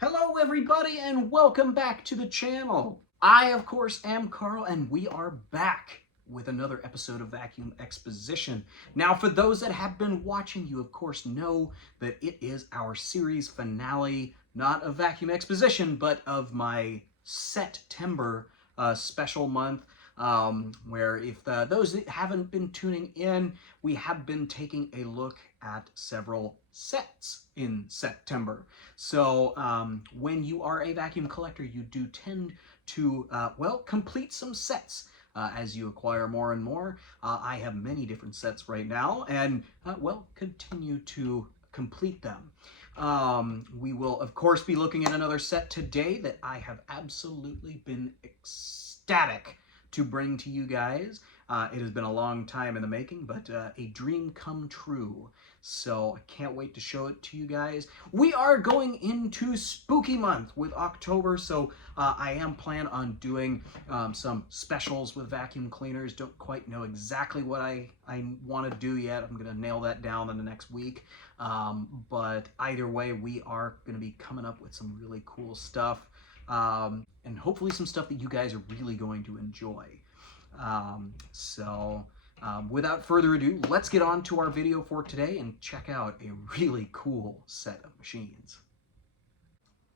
Hello everybody and welcome back to the channel. I of course am Carl and we are back with another episode of Vacuum Exposition. Now for those that have been watching, you of course know that it is our series finale, not of Vacuum Exposition, but of my September special month. Where if those that haven't been tuning in, we have been taking a look at several sets in September. So when you are a vacuum collector, you do tend to, well, complete some sets as you acquire more and more. I have many different sets right now and, well, continue to complete them. We will, of course, be looking at another set today that I have absolutely been ecstatic to bring to you guys. It has been a long time in the making, but a dream come true. So I can't wait to show it to you guys. We are going into spooky month with October, so I am planning on doing some specials with vacuum cleaners. Don't quite know exactly what I want to do yet. I'm going to nail that down in the next week. But either way, we are going to be coming up with some really cool stuff. And hopefully some stuff that you guys are really going to enjoy. Without further ado, let's get on to our video for today and check out a really cool set of machines.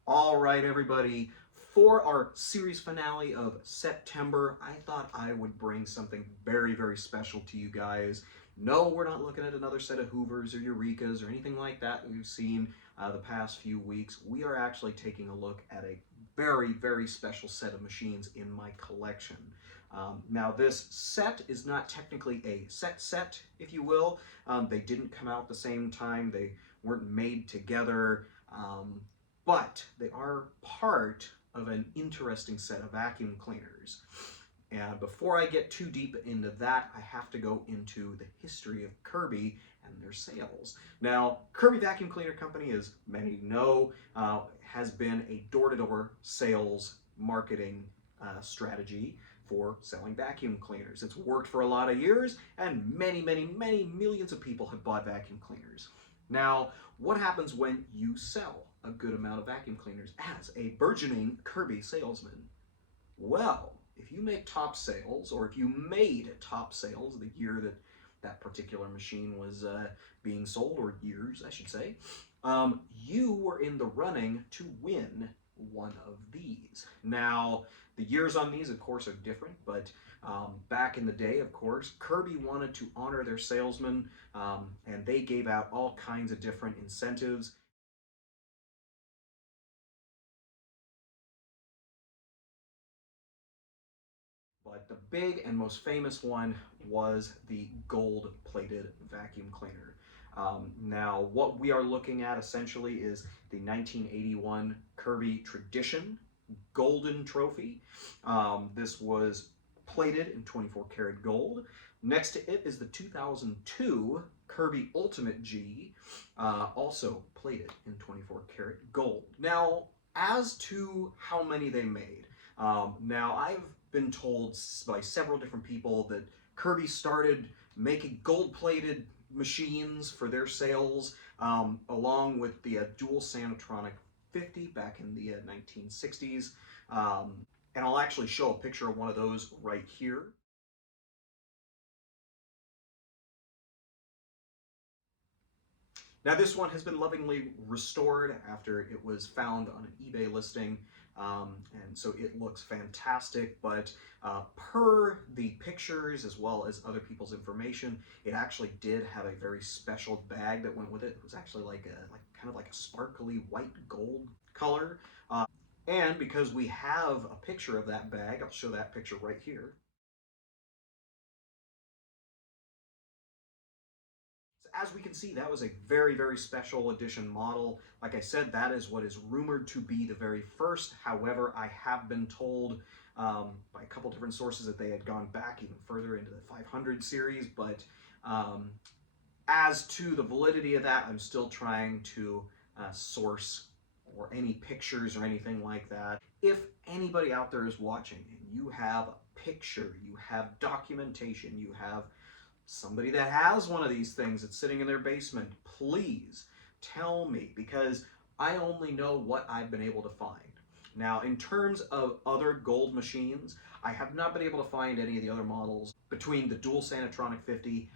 All right, everybody. For our series finale of September, I thought I would bring something very, very special to you guys. No, we're not looking at another set of Hoovers or Eurekas or anything like that we've seen the past few weeks. We are actually taking a look at a very, very special set of machines in my collection. Now this set is not technically a set, if you will. They didn't come out at the same time. They weren't made together, but they are part of an interesting set of vacuum cleaners. And before I get too deep into that, I have to go into the history of Kirby and their sales. Now, Kirby Vacuum Cleaner Company, as many know, has been a door-to-door sales marketing strategy for selling vacuum cleaners. It's worked for a lot of years, and many, many, many millions of people have bought vacuum cleaners. Now, what happens when you sell a good amount of vacuum cleaners as a burgeoning Kirby salesman? Well, if you make top sales, or if you made top sales the year that that particular machine was being sold, or years, I should say, you were in the running to win one of these. Now, the years on these, of course, are different, but back in the day, of course, Kirby wanted to honor their salesmen, and they gave out all kinds of different incentives. But the big and most famous one was the gold-plated vacuum cleaner. Now, what we are looking at essentially is the 1981 Kirby Tradition Golden Trophy. This was plated in 24 karat gold. Next to it is the 2002 Kirby Ultimate G, also plated in 24 karat gold. Now, as to how many they made, now I've been told by several different people that Kirby started making gold-plated machines for their sales, along with the dual Sanatronic 50 back in the 1960s. And I'll actually show a picture of one of those right here. Now this one has been lovingly restored after it was found on an eBay listing, and so it looks fantastic, but per the pictures as well as other people's information, it actually did have a very special bag that went with it. It was actually like kind of like a sparkly white gold color, and because we have a picture of that bag, I'll show that picture right here. As we can see, that was a very, very special edition model. Like I said, that is what is rumored to be the very first. However, I have been told by a couple different sources that they had gone back even further into the 500 series, but as to the validity of that, I'm still trying to source or any pictures or anything like that. If anybody out there is watching and you have a picture, you have documentation, you have somebody that has one of these things that's sitting in their basement, please tell me, because I only know what I've been able to find. Now, in terms of other gold machines, I have not been able to find any of the other models between the dual Sanatronic 50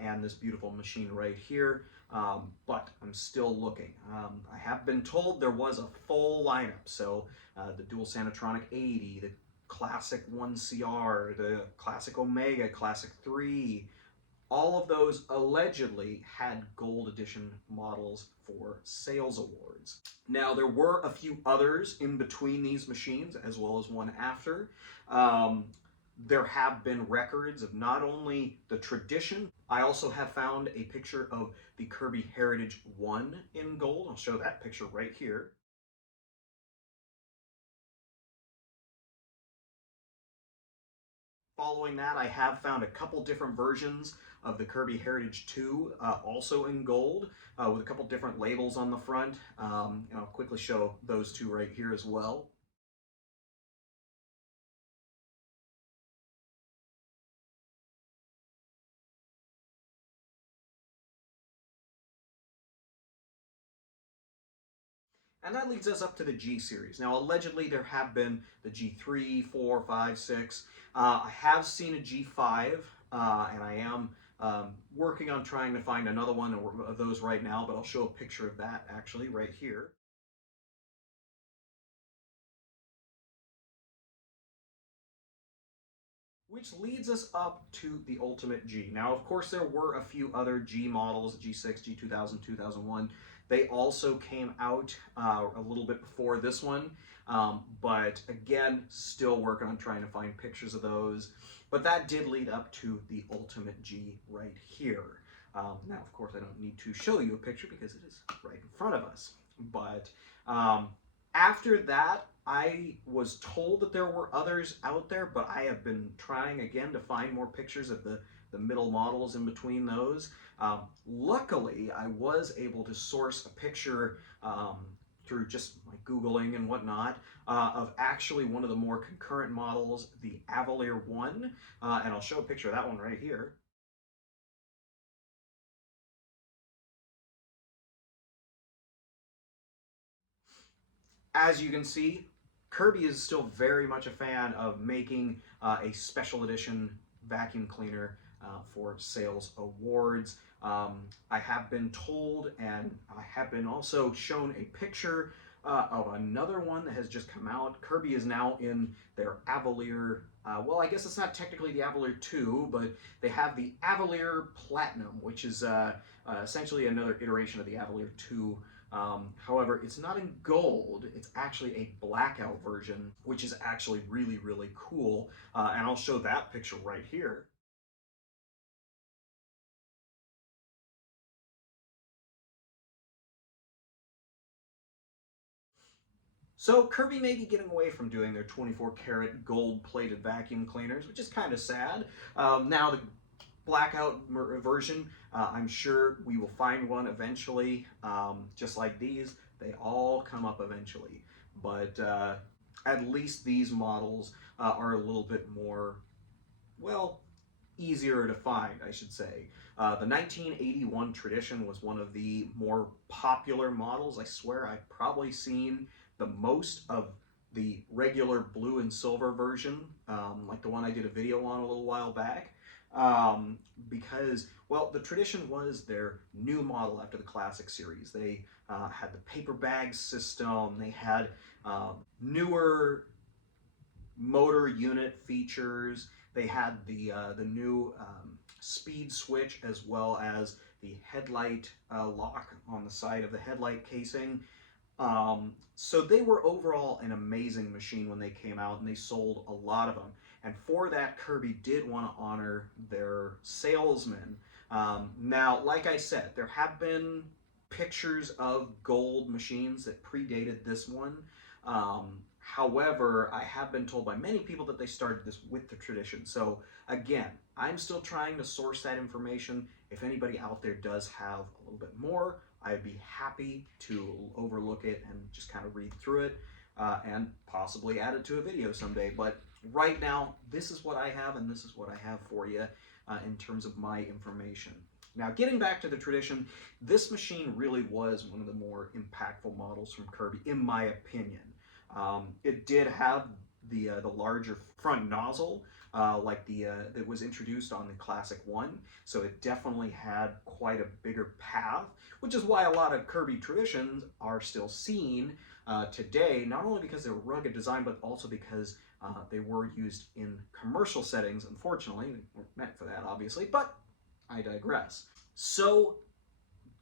and this beautiful machine right here, but I'm still looking. I have been told there was a full lineup, so the dual Sanatronic 80, the Classic 1CR, the Classic Omega, Classic 3, all of those allegedly had gold edition models for sales awards. Now, there were a few others in between these machines, as well as one after. There have been records of not only the tradition, I also have found a picture of the Kirby Heritage 1 in gold. I'll show that picture right here. Following that, I have found a couple different versions of the Kirby Heritage 2, also in gold, with a couple different labels on the front. And I'll quickly show those two right here as well. And that leads us up to the G series. Now, allegedly, there have been the G3, 4, 5, 6. I have seen a G5, and I am working on trying to find another one of those right now, but I'll show a picture of that actually right here. Which leads us up to the Ultimate G. Now, of course, there were a few other G models, G6, G2000, 2001. They also came out a little bit before this one, but again, still working on trying to find pictures of those. But that did lead up to the Ultimate G right here. Now, of course, I don't need to show you a picture because it is right in front of us. But after that, I was told that there were others out there, but I have been trying again to find more pictures of the middle models in between those. Luckily, I was able to source a picture through just my Googling and whatnot of actually one of the more concurrent models, the Avalier 1, and I'll show a picture of that one right here. As you can see, Kirby is still very much a fan of making a special edition vacuum cleaner for sales awards. I have been told, and I have been also shown a picture of another one that has just come out. Kirby is now in their Avalier, well, I guess it's not technically the Avalier 2, but they have the Avalier Platinum, which is essentially another iteration of the Avalier 2. However, it's not in gold, it's actually a blackout version, which is actually really, really cool. And I'll show that picture right here. So Kirby may be getting away from doing their 24 karat gold plated vacuum cleaners, which is kind of sad. Now the blackout version, I'm sure we will find one eventually. Just like these, they all come up eventually. But at least these models are a little bit more, well, easier to find, I should say. The 1981 Tradition was one of the more popular models. I swear I've probably seen the most of the regular blue and silver version, like the one I did a video on a little while back, because, well, the Tradition was their new model after the Classic series. They had the paper bag system, they had newer motor unit features, they had the new speed switch as well as the headlight lock on the side of the headlight casing. So they were overall an amazing machine when they came out, and they sold a lot of them. And for that, Kirby did want to honor their salesmen. Now, like I said, there have been pictures of gold machines that predated this one. However, I have been told by many people that they started this with the Tradition. So again, I'm still trying to source that information. If anybody out there does have a little bit more, I'd be happy to overlook it and just kind of read through it and possibly add it to a video someday. But right now, this is what I have, and this is what I have for you in terms of my information. Now, getting back to the tradition, this machine really was one of the more impactful models from Kirby, in my opinion. It did have the larger front nozzle, that was introduced on the Classic 1, so it definitely had quite a bigger path, which is why a lot of Kirby traditions are still seen today, not only because they're rugged design, but also because they were used in commercial settings. Unfortunately, they weren't meant for that, obviously, but I digress. So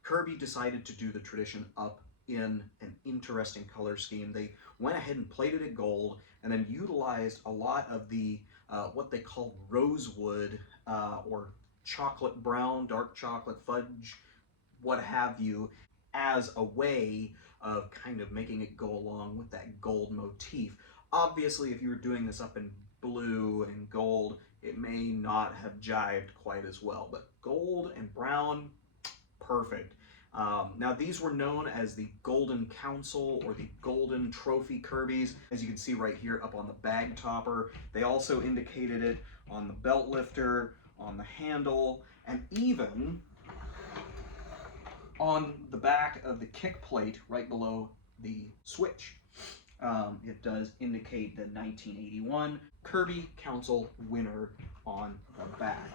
Kirby decided to do the tradition up in an interesting color scheme. They went ahead and plated it gold and then utilized a lot of the what they called rosewood or chocolate brown, dark chocolate, fudge, what have you, as a way of kind of making it go along with that gold motif. Obviously, if you were doing this up in blue and gold, it may not have jived quite as well, but gold and brown, perfect. Now, these were known as the Golden Council or the Golden Trophy Kirbys, as you can see right here up on the bag topper. They also indicated it on the belt lifter, on the handle, and even on the back of the kick plate right below the switch. It does indicate the 1981 Kirby Council winner on the back.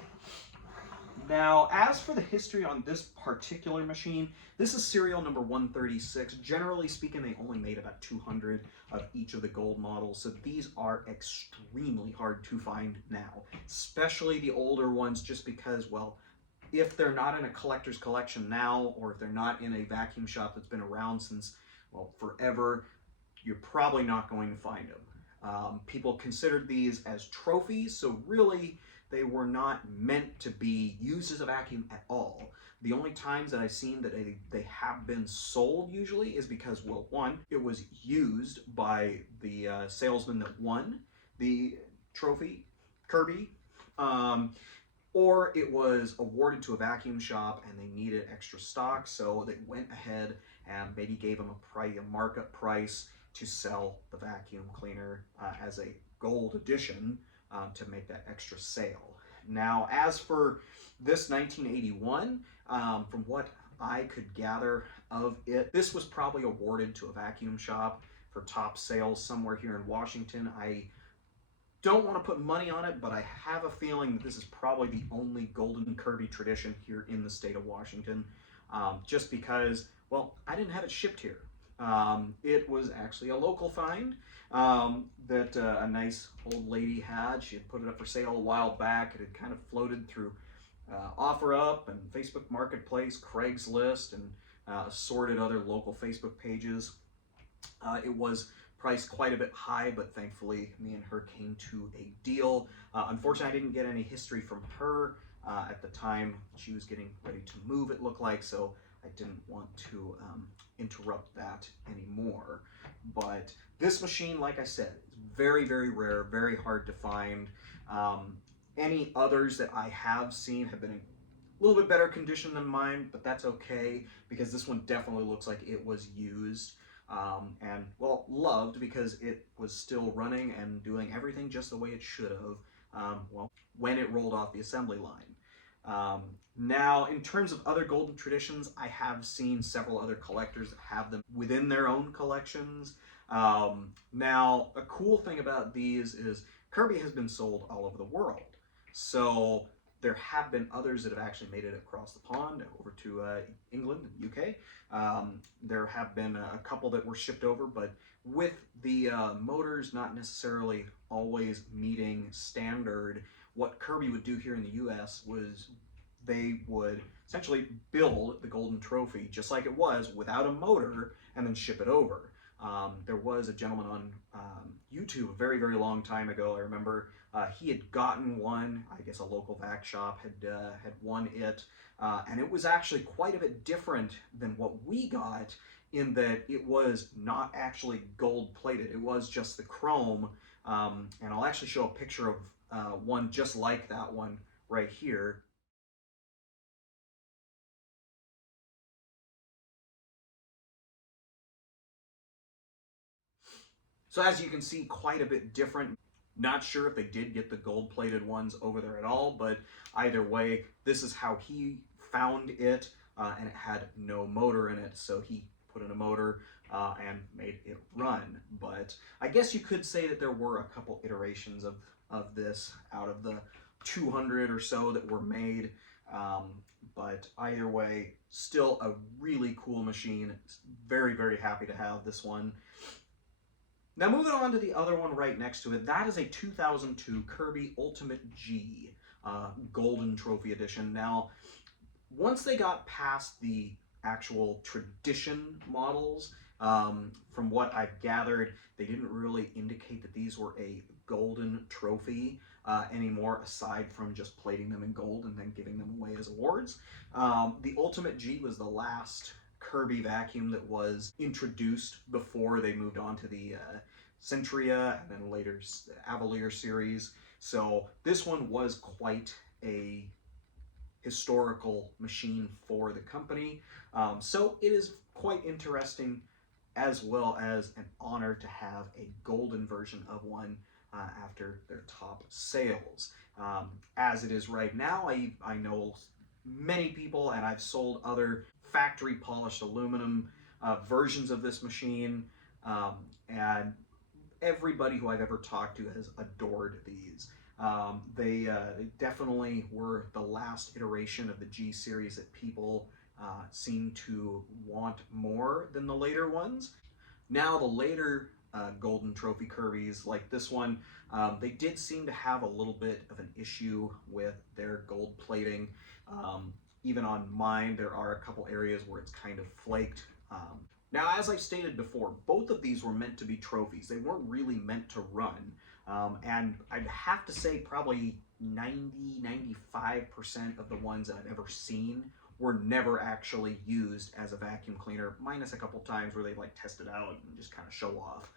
Now, as for the history on this particular machine, this is serial number 136. Generally speaking, they only made about 200 of each of the gold models, so these are extremely hard to find now, especially the older ones, just because, well, if they're not in a collector's collection now, or if they're not in a vacuum shop that's been around since, well, forever, you're probably not going to find them. People considered these as trophies, so really they were not meant to be used as a vacuum at all. The only times that I've seen that they have been sold usually is because, well, one, it was used by the salesman that won the trophy, Kirby, or it was awarded to a vacuum shop and they needed extra stock, so they went ahead and maybe gave them a markup price to sell the vacuum cleaner as a gold edition to make that extra sale. Now, as for this 1981, from what I could gather of it, this was probably awarded to a vacuum shop for top sales somewhere here in Washington. I don't want to put money on it, but I have a feeling that this is probably the only golden Kirby tradition here in the state of Washington, just because, well, I didn't have it shipped here. It was actually a local find that a nice old lady had. She had put it up for sale a while back. It had kind of floated through OfferUp and Facebook Marketplace, Craigslist, and assorted other local Facebook pages. It was priced quite a bit high, but thankfully me and her came to a deal. Unfortunately, I didn't get any history from her at the time. She was getting ready to move, it looked like, so I didn't want to interrupt that anymore. But this machine, like I said, is very, very rare, very hard to find. Any others that I have seen have been in a little bit better condition than mine, but that's okay, because this one definitely looks like it was used. And, well, loved, because it was still running and doing everything just the way it should have, well, when it rolled off the assembly line. Now, in terms of other golden traditions, I have seen several other collectors that have them within their own collections. Now, a cool thing about these is Kirby has been sold all over the world. So there have been others that have actually made it across the pond over to England and UK. There have been a couple that were shipped over, but with the motors not necessarily always meeting standard, what Kirby would do here in the US was they would essentially build the Golden Trophy just like it was without a motor and then ship it over. There was a gentleman on YouTube a very, very long time ago. I remember he had gotten one. I guess a local vac shop had won it, and it was actually quite a bit different than what we got, in that it was not actually gold plated. It was just the chrome, and I'll actually show a picture of one just like that one right here. So as you can see, quite a bit different. Not sure if they did get the gold-plated ones over there at all, but either way, this is how he found it and it had no motor in it, so he put in a motor and made it run. But I guess you could say that there were a couple iterations of this out of the 200 or so that were made. But either way, still a really cool machine. Very, very happy to have this one. Now moving on to the other one right next to it, that is a 2002 Kirby Ultimate G Golden Trophy Edition. Now, once they got past the actual tradition models, from what I've gathered, they didn't really indicate that these were a golden trophy anymore, aside from just plating them in gold and then giving them away as awards. The Ultimate G was the last Kirby vacuum that was introduced before they moved on to the Centuria and then later Avalier series. So this one was quite a historical machine for the company. So it is quite interesting, as well as an honor to have a golden version of one after their top sales. As it is right now, I know many people, and I've sold other factory polished aluminum versions of this machine, and everybody who I've ever talked to has adored these. They definitely were the last iteration of the G series that people seem to want more than the later ones. Now the later Golden Trophy Kirbys, like this one, they did seem to have a little bit of an issue with their gold plating. Even on mine, there are a couple areas where it's kind of flaked. Now, as I stated before, both of these were meant to be trophies. They weren't really meant to run. And I'd have to say probably 90–95% of the ones that I've ever seen were never actually used as a vacuum cleaner, minus a couple times where they like test it out and just kind of show off.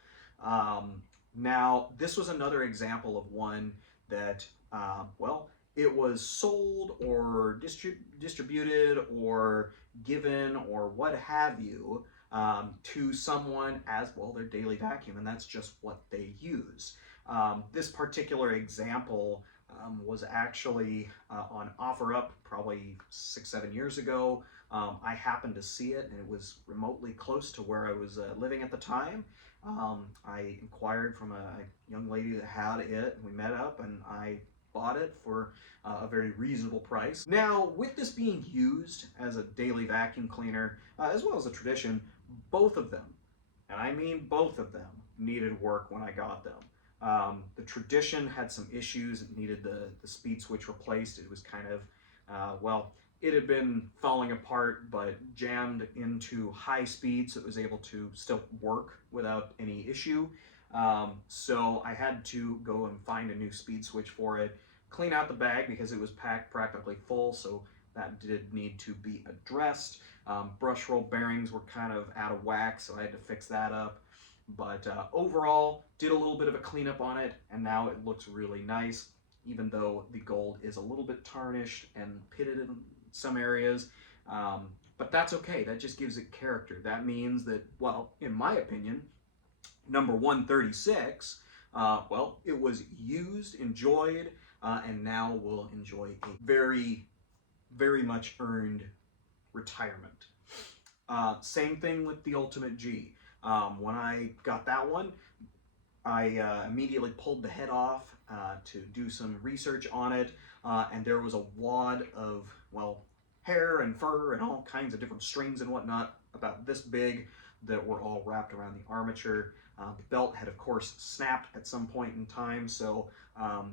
Now, this was another example of one that, well, it was sold or distributed or given or what have you to someone as, well, their daily vacuum, and that's just what they use. This particular example was actually on OfferUp probably 6–7 years ago. I happened to see it, and it was remotely close to where I was living at the time. I inquired from a young lady that had it, and we met up, and I bought it for a very reasonable price. Now, with this being used as a daily vacuum cleaner, as well as a tradition, both of them, and I mean both of them, needed work when I got them. The tradition had some issues. It needed the speed switch replaced. It was kind of, well, it had been falling apart, but jammed into high speed, so it was able to still work without any issue. So I had to go and find a new speed switch for it, clean out the bag because it was packed practically full, so that did need to be addressed. Brush roll bearings were kind of out of whack, so I had to fix that up. But overall, did a little bit of a cleanup on it, and now it looks really nice, even though the gold is a little bit tarnished and pitted in some areas. But that's okay. That just gives it character. That means that, well, in my opinion, number 136, well, it was used, enjoyed, and now will enjoy a very, very much earned retirement. Same thing with the Ultimate G. When I got that one, I immediately pulled the head off to do some research on it, and there was a wad of, well, hair and fur and all kinds of different strings and whatnot about this big that were all wrapped around the armature. The belt had, of course, snapped at some point in time, so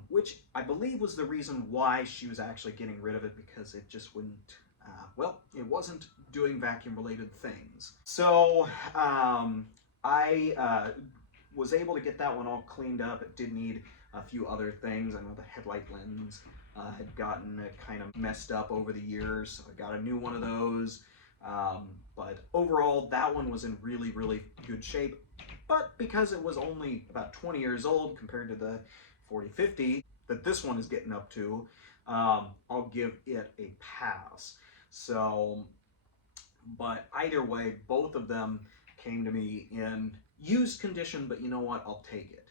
which I believe was the reason why she was actually getting rid of it, because it just wouldn't, well, it wasn't doing vacuum-related things. So I was able to get that one all cleaned up. It did need a few other things. I know the headlight lens had gotten kind of messed up over the years, so I got a new one of those. But overall, that one was in really, really good shape. But because it was only about 20 years old compared to the 40–50 that this one is getting up to, I'll give it a pass. So, but either way, both of them came to me in used condition, but you know what, I'll take it.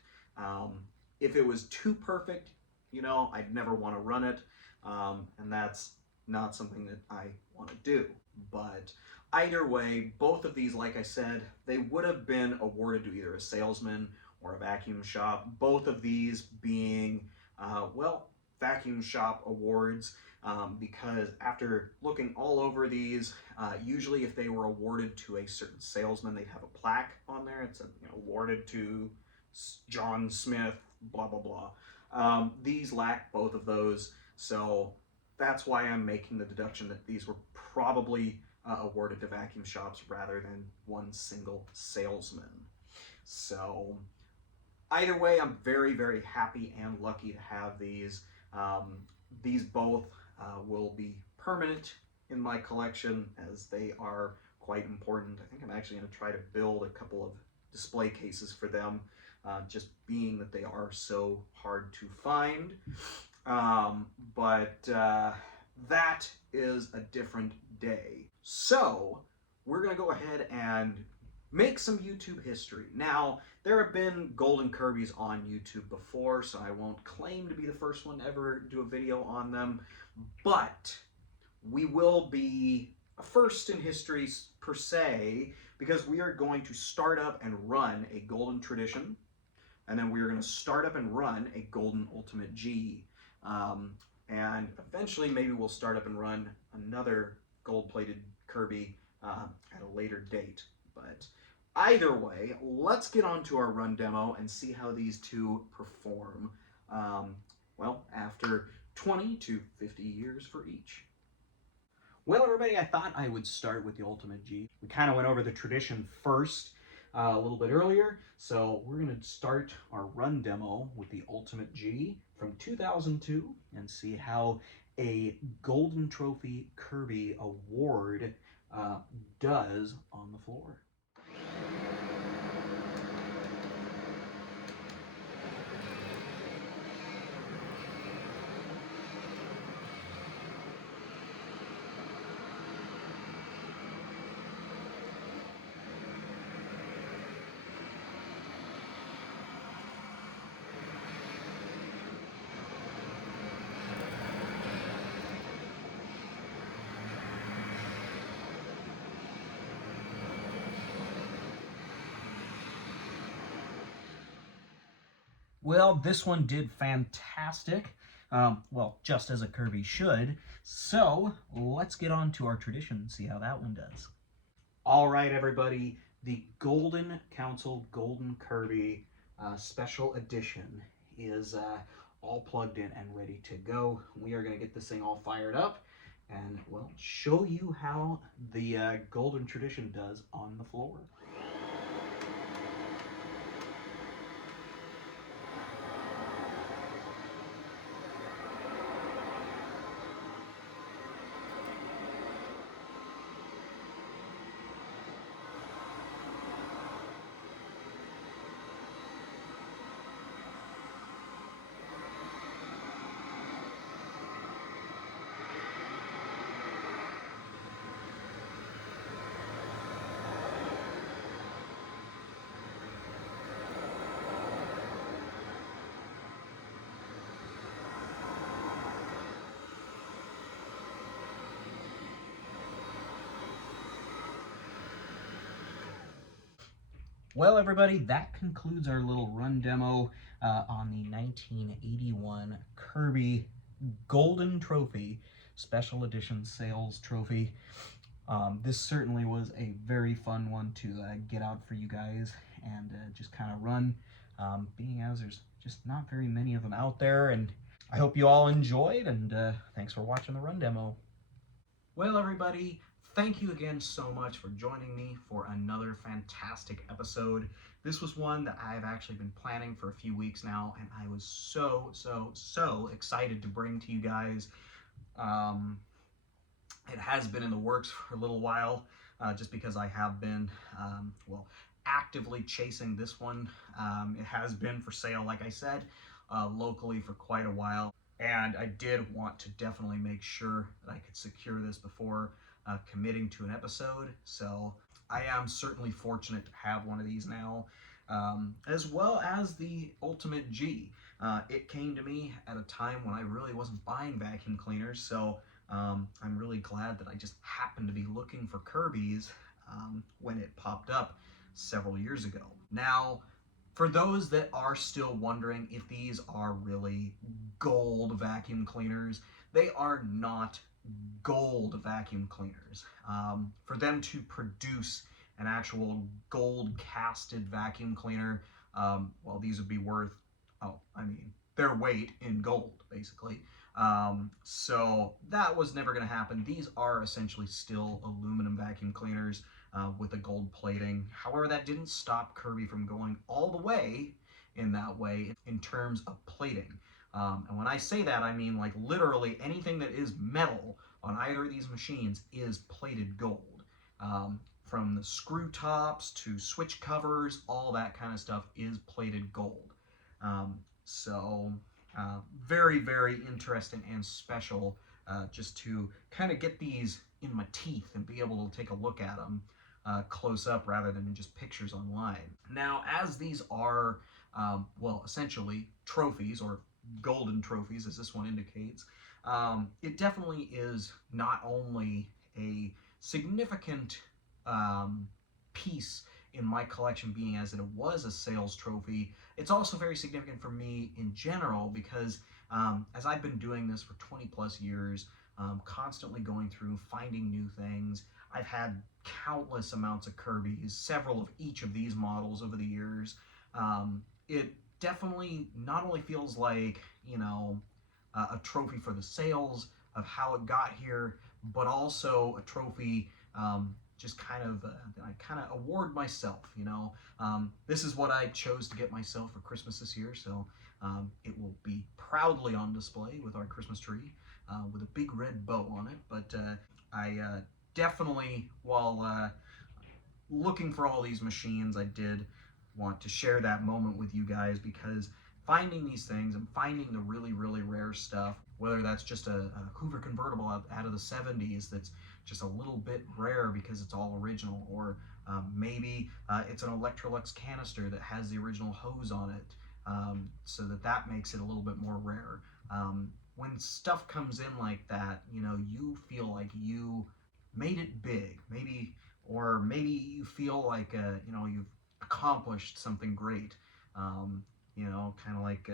If it was too perfect, you know, I'd never want to run it, and that's not something that I want to do. But either way, both of these, like I said, they would have been awarded to either a salesman or a vacuum shop. Both of these being, well, vacuum shop awards, because after looking all over these, usually if they were awarded to a certain salesman, they'd have a plaque on there. It's awarded to John Smith, blah, blah, blah. These lack both of those, so that's why I'm making the deduction that these were probably awarded to vacuum shops rather than one single salesman. So either way, I'm very, very happy and lucky to have these. These both will be permanent in my collection as they are quite important. I think I'm actually going to try to build a couple of display cases for them, just being that they are so hard to find. But that is a different day. So we're going to go ahead and make some YouTube history. Now, there have been golden Kirbys on YouTube before, so I won't claim to be the first one to ever do a video on them, but we will be a first in history per se, because we are going to start up and run a golden tradition, and then we are going to start up and run a golden ultimate G. And eventually maybe we'll start up and run another gold-plated Kirby at a later date. But either way, let's get on to our run demo and see how these two perform, well, after 20 to 50 years for each. Well, everybody, I thought I would start with the Ultimate G. We kind of went over the tradition first a little bit earlier, so we're going to start our run demo with the Ultimate G from 2002 and see how a Golden Trophy Kirby award does on the floor. Well, this one did fantastic. Well, just as a Kirby should. So let's get on to our tradition and see how that one does. All right, everybody. The Golden Council Golden Kirby Special Edition is all plugged in and ready to go. We are going to get this thing all fired up and, well, show you how the Golden Tradition does on the floor. Well, everybody, that concludes our little run demo on the 1981 Kirby Golden Trophy Special Edition Sales Trophy. This certainly was a very fun one to get out for you guys and just kind of run, being as there's just not very many of them out there. And I hope you all enjoyed, and thanks for watching the run demo. Well, everybody, thank you again so much for joining me for another fantastic episode. This was one that I've actually been planning for a few weeks now, and I was so excited to bring to you guys. It has been in the works for a little while, just because I have been, well, actively chasing this one. It has been for sale, like I said, locally for quite a while, and I did want to definitely make sure that I could secure this before committing to an episode. So I am certainly fortunate to have one of these now, as well as the Ultimate G. It came to me at a time when I really wasn't buying vacuum cleaners, so I'm really glad that I just happened to be looking for Kirby's when it popped up several years ago. Now, for those that are still wondering if these are really gold vacuum cleaners, they are not gold vacuum cleaners. For them to produce an actual gold casted vacuum cleaner, well, these would be worth, their weight in gold, basically. So that was never going to happen. These are essentially still aluminum vacuum cleaners with a gold plating. However, that didn't stop Kirby from going all the way in that way in terms of plating. And when I say that, I mean like literally anything that is metal on either of these machines is plated gold. From the screw tops to switch covers, all that kind of stuff is plated gold. So very, very interesting and special just to kind of get these in my teeth and be able to take a look at them close up rather than just pictures online. Now, as these are, well, essentially trophies, or golden trophies as this one indicates, it definitely is not only a significant piece in my collection, being as it was a sales trophy, it's also very significant for me in general because as I've been doing this for 20 plus years, constantly going through, finding new things, I've had countless amounts of Kirbys, several of each of these models over the years. It definitely not only feels like, you know, a trophy for the sales of how it got here, but also a trophy just kind of, I kind of award myself, you know. This is what I chose to get myself for Christmas this year, so it will be proudly on display with our Christmas tree with a big red bow on it. But I definitely, while looking for all these machines, I did want to share that moment with you guys, because finding these things and finding the really, really rare stuff, whether that's just a Hoover convertible out of the 70s that's just a little bit rare because it's all original, or maybe it's an Electrolux canister that has the original hose on it, so that makes it a little bit more rare. When stuff comes in like that, you know, you feel like you made it big, maybe, or maybe you feel like you know, you've accomplished something great. You know, kind of like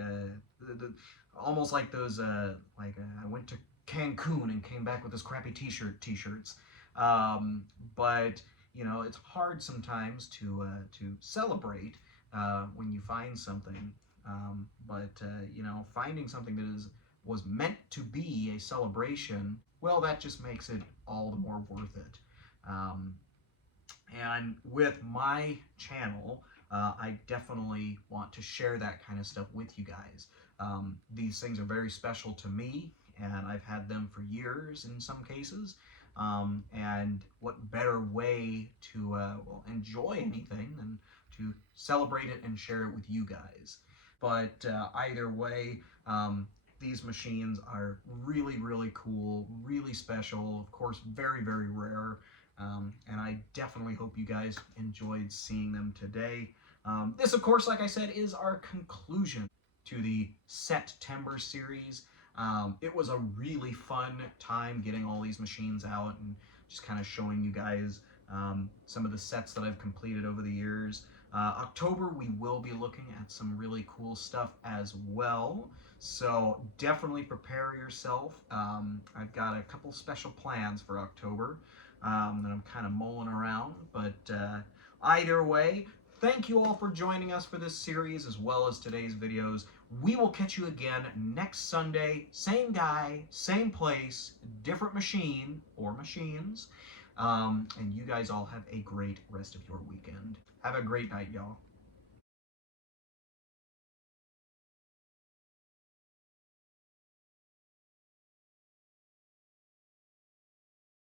almost like those I went to Cancun and came back with this crappy t-shirts. But you know, it's hard sometimes to celebrate when you find something. But you know, finding something that was meant to be a celebration, well, that just makes it all the more worth it. And with my channel, I definitely want to share that kind of stuff with you guys. These things are very special to me, and I've had them for years in some cases. And what better way to well, enjoy anything than to celebrate it and share it with you guys. But either way, these machines are really, really cool, really special, of course, very, very rare. And I definitely hope you guys enjoyed seeing them today. This, of course, like I said, is our conclusion to the September series. It was a really fun time getting all these machines out and just kind of showing you guys some of the sets that I've completed over the years. October, we will be looking at some really cool stuff as well, so definitely prepare yourself. I've got a couple special plans for October that I'm kind of mulling around, but either way, thank you all for joining us for this series as well as today's videos. We will catch you again next Sunday, same guy, same place, different machine or machines. And you guys all have a great rest of your weekend. Have a great night, y'all.